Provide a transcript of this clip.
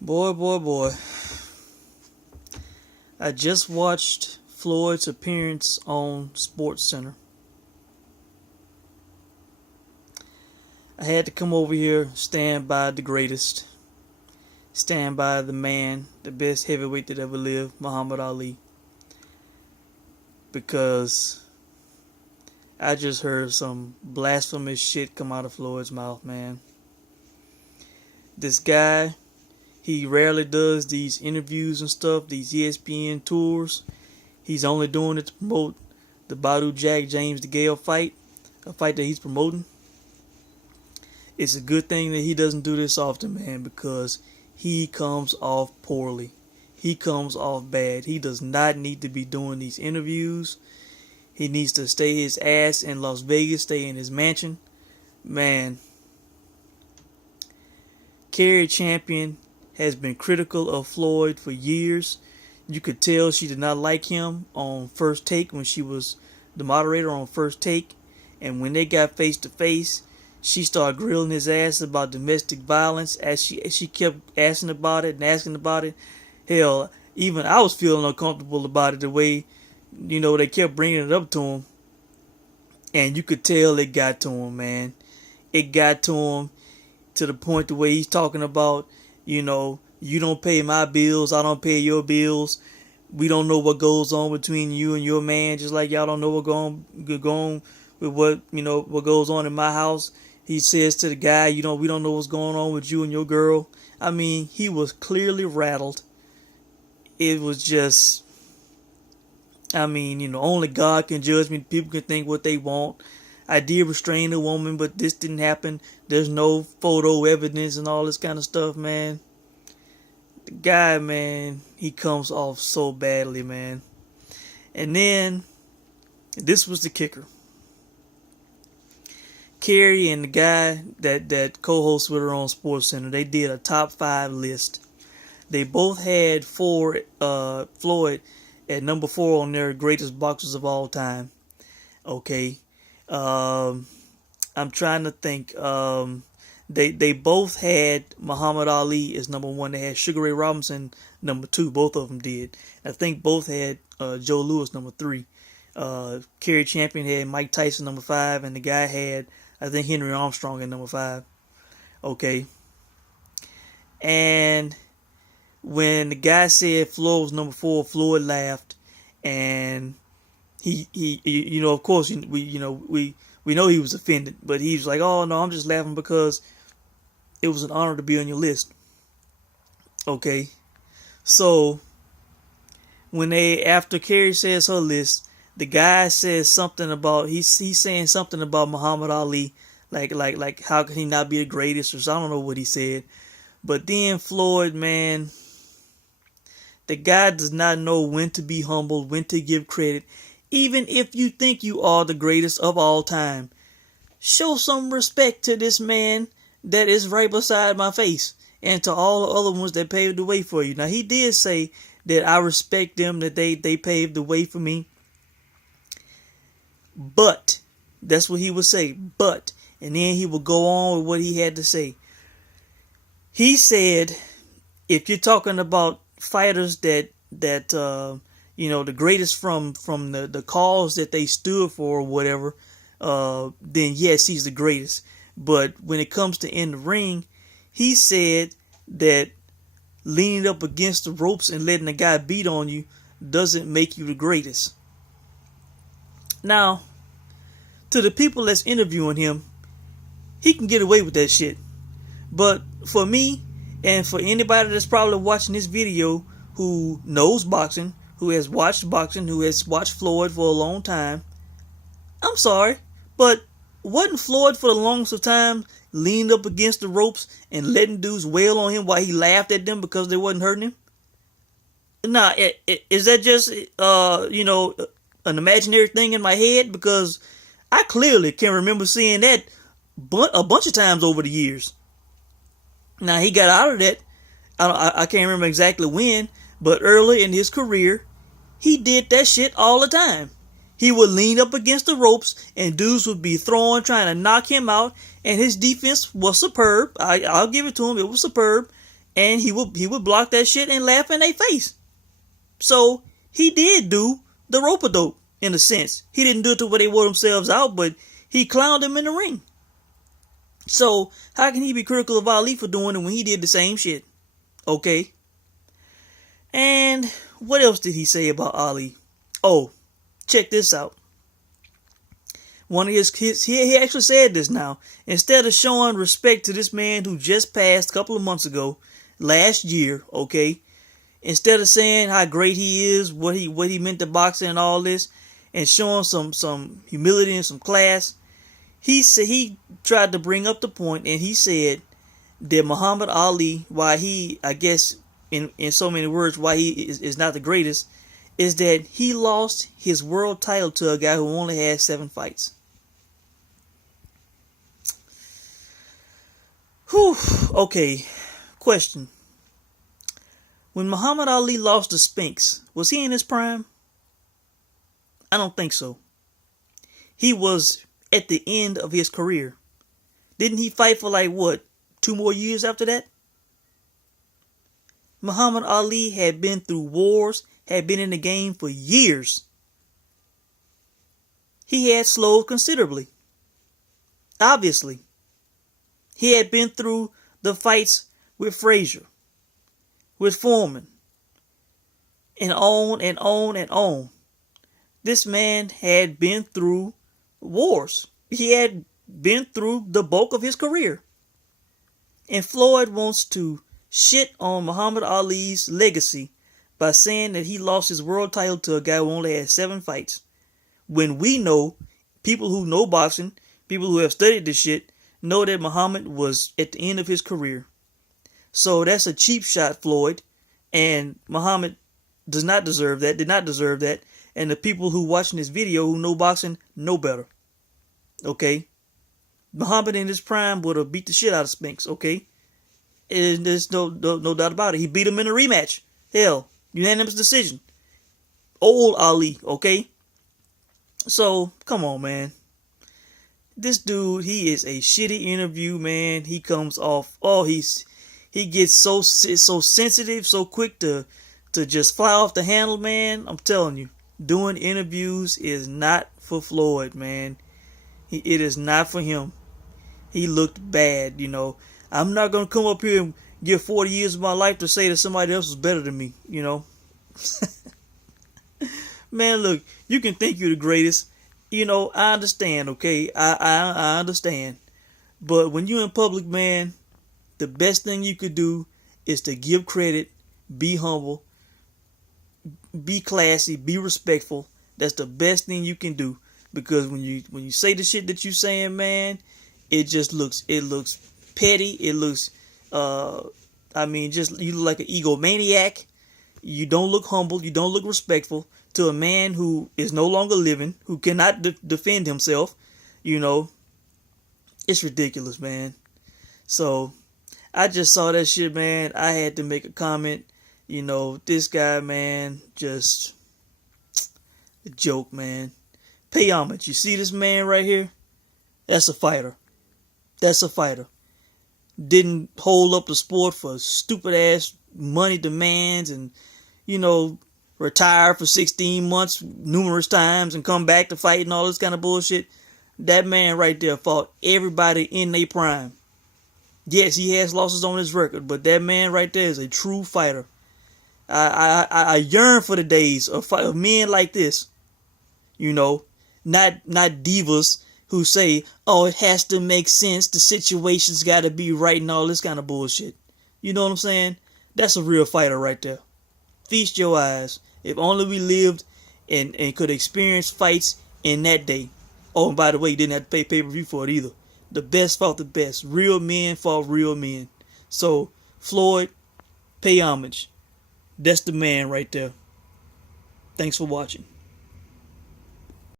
Boy, boy, boy. I just watched Floyd's appearance on SportsCenter. I had to come over here, stand by the greatest, stand by the man, the best heavyweight that ever lived, Muhammad Ali. Because I just heard some blasphemous shit come out of Floyd's mouth, man. This guy, he rarely does these interviews and stuff, these ESPN tours. He's only doing it to promote the Badou Jack, James DeGale fight, a fight that he's promoting. It's a good thing that he doesn't do this often, man, because he comes off poorly. He comes off bad. He does not need to be doing these interviews. He needs to stay his ass in Las Vegas, stay in his mansion. Man, Cary Champion has been critical of Floyd for years. You could tell she did not like him on First Take when she was the moderator on First Take. And when they got face to face, she started grilling his ass about domestic violence as she kept asking about it and asking about it. Hell, even I was feeling uncomfortable about it, the way, they kept bringing it up to him. And you could tell it got to him, man. It got to him to the point the way he's talking about, you don't pay my bills, I don't pay your bills. We don't know what goes on between you and your man, just like y'all don't know what going with what goes on in my house. He says to the guy, we don't know what's going on with you and your girl. I mean, he was clearly rattled. It was just, only God can judge me. People can think what they want. I did restrain a woman, but this didn't happen. There's no photo evidence and all this kind of stuff, man. The guy, man, he comes off so badly, man. And then, this was the kicker. Cary and the guy that co-hosts with her on SportsCenter, they did a top 5 list. They both had Floyd at number 4 on their greatest boxers of all time. Okay. I'm trying to think. They both had Muhammad Ali as number 1. They had Sugar Ray Robinson number 2. Both of them did. I think both had Joe Louis number 3. Cary Champion had Mike Tyson number 5, and the guy had, I think, Henry Armstrong at number 5. Okay. And when the guy said Floyd was number 4, Floyd laughed, and he of course, we know he was offended, but he was like, "Oh no, I'm just laughing because it was an honor to be on your list." Okay. So when after Cary says her list, the guy says something about he's saying something about Muhammad Ali, like how could he not be the greatest, or I don't know what he said. But then Floyd, man, the guy does not know when to be humble, when to give credit. Even if you think you are the greatest of all time, show some respect to this man that is right beside my face, and to all the other ones that paved the way for you. Now, he did say that I respect them, that they paved the way for me. But, that's what he would say, but, and then he would go on with what he had to say. He said, if you're talking about fighters that the greatest from the cause that they stood for or whatever, then yes, he's the greatest. But when it comes to in the ring, he said that leaning up against the ropes and letting the guy beat on you doesn't make you the greatest. Now, to the people that's interviewing him, he can get away with that shit. But for me, and for anybody that's probably watching this video who knows boxing, who has watched boxing, who has watched Floyd for a long time, I'm sorry, but wasn't Floyd for the longest of time leaned up against the ropes and letting dudes wail on him while he laughed at them because they wasn't hurting him? Nah, is that just, an imaginary thing in my head? Because I clearly can remember seeing that a bunch of times over the years. Now, he got out of that, I can't remember exactly when, but early in his career, he did that shit all the time. He would lean up against the ropes, and dudes would be trying to knock him out, and his defense was superb. I'll give it to him. It was superb. and he would block that shit and laugh in their face. So he did do the rope-a-dope in a sense. He didn't do it to where they wore themselves out, but he clowned him in the ring. So how can he be critical of Ali for doing it when he did the same shit? Okay. And what else did he say about Ali? Oh, check this out. One of his kids, he actually said this now. Instead of showing respect to this man who just passed a couple of months ago, last year, okay, instead of saying how great he is, what he meant to boxing and all this, and showing some humility and some class, he tried to bring up the point, and he said that Muhammad Ali, why he, I guess, in so many words, why he is not the greatest, is that he lost his world title to a guy who only had 7 fights. Whew. Okay. Question. When Muhammad Ali lost to Spinks, was he in his prime? I don't think so. He was at the end of his career. Didn't he fight for 2 more years after that? Muhammad Ali had been through wars, had been in the game for years. He had slowed considerably. Obviously. He had been through the fights with Frazier, with Foreman, and on and on and on. This man had been through wars. He had been through the bulk of his career. And Floyd wants to shit on Muhammad Ali's legacy by saying that he lost his world title to a guy who only had 7 fights. When we know, people who know boxing, people who have studied this shit, know that Muhammad was at the end of his career. So that's a cheap shot, Floyd. And Muhammad does not deserve that, did not deserve that. And the people who watching this video who know boxing know better. Okay? Muhammad in his prime would have beat the shit out of Spinks, okay? And there's no doubt about it. He beat him in a rematch. Hell, unanimous decision. Old Ali, okay? So, come on, man. This dude, he is a shitty interview, man. He comes off, he gets so sensitive, so quick to just fly off the handle, man. I'm telling you, doing interviews is not for Floyd, man. It is not for him. He looked bad, I'm not going to come up here and give 40 years of my life to say that somebody else was better than me, Man, look, you can think you're the greatest. I understand, okay? I understand. But when you're in public, man, the best thing you could do is to give credit, be humble, be classy, be respectful. That's the best thing you can do. Because when you say the shit that you saying, man, it looks petty. It looks, you look like an egomaniac. You don't look humble. You don't look respectful to a man who is no longer living, who cannot defend himself. It's ridiculous, man. So I just saw that shit, man. I had to make a comment. This guy, man, just a joke, man. Pay homage. You see this man right here? That's a fighter. That's a fighter. Didn't hold up the sport for stupid ass money demands and, retire for 16 months numerous times and come back to fight and all this kind of bullshit. That man right there fought everybody in their prime. Yes, he has losses on his record, but that man right there is a true fighter. I yearn for the days of men like this. Not divas who say, oh, it has to make sense, the situation's got to be right and all this kind of bullshit. You know what I'm saying? That's a real fighter right there. Feast your eyes. If only we lived and could experience fights in that day. Oh, and by the way, you didn't have to pay pay-per-view for it either. The best fought the best. Real men fought real men. So, Floyd, pay homage. That's the man right there. Thanks for watching.